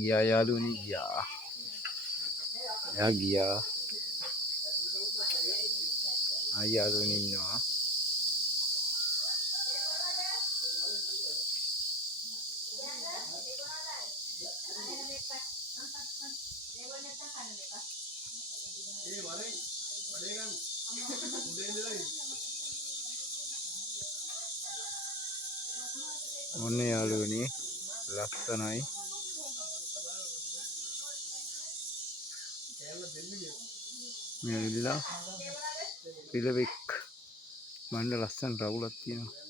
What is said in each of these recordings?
ගියා යාළුවනි ගියා. එයා ගියා. යාළුවනි ඉන්නවා. ඔන්න යාළුවනි ලස්සනයි. මේ විදිහලා පිළිවෙක් මණ්ඩ ලස්සන රවුලක් තියෙනවා.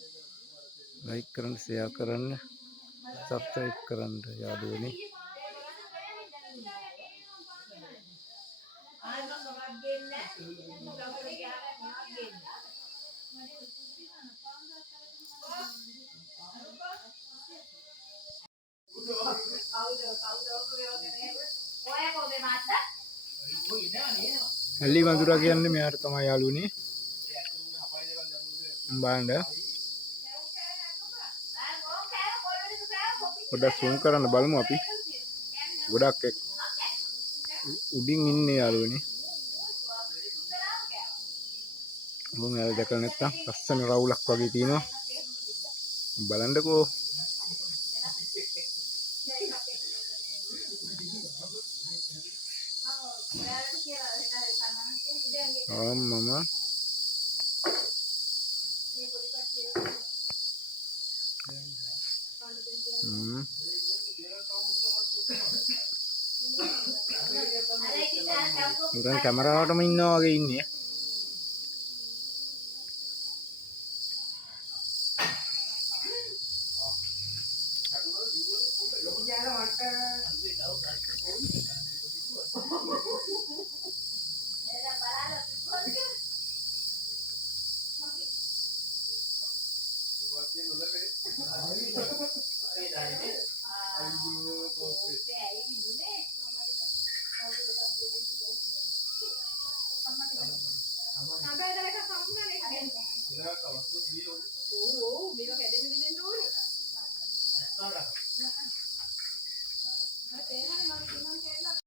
ලයික් කරන්න, ෂෙයා කරන්න, සබ්ස්ක්‍රයිබ් කරන්න යාළුවනි. ඇලි වඳුරා කියන්නේ මෙයාට තමයි යාළුවනි. බලන්න. පොඩ්ඩක් zoom කරන්න බලමු අපි. ගොඩක් උඩින් ඉන්නේ යාළුවනි. මම යාළුවා දැකලා නැත්තම් ලස්සන රවුලක් වගේ තියෙනවා. බලන්නකෝ. මම නිකන් කැමරාවටම ඉන්නවා වගේ ඉන්නේ.